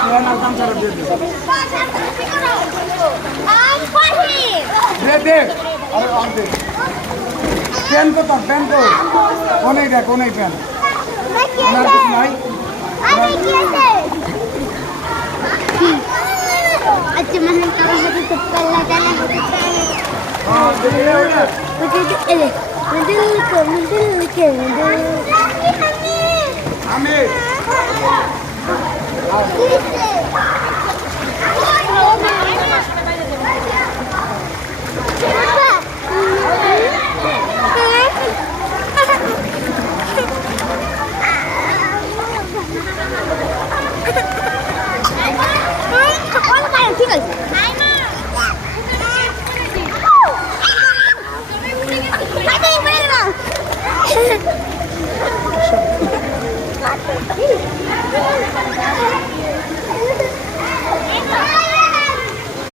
pan আর গামছাটা দিয়ে দে দে আরে আর দে প্যান কোথায় প্যান তো অনেক দেখ অনেক প্যান আর কিছু নাই अच्छा महन का हाथ तो पल्ला डाला होता है हां दे मुझे दिल के हमें ठीक है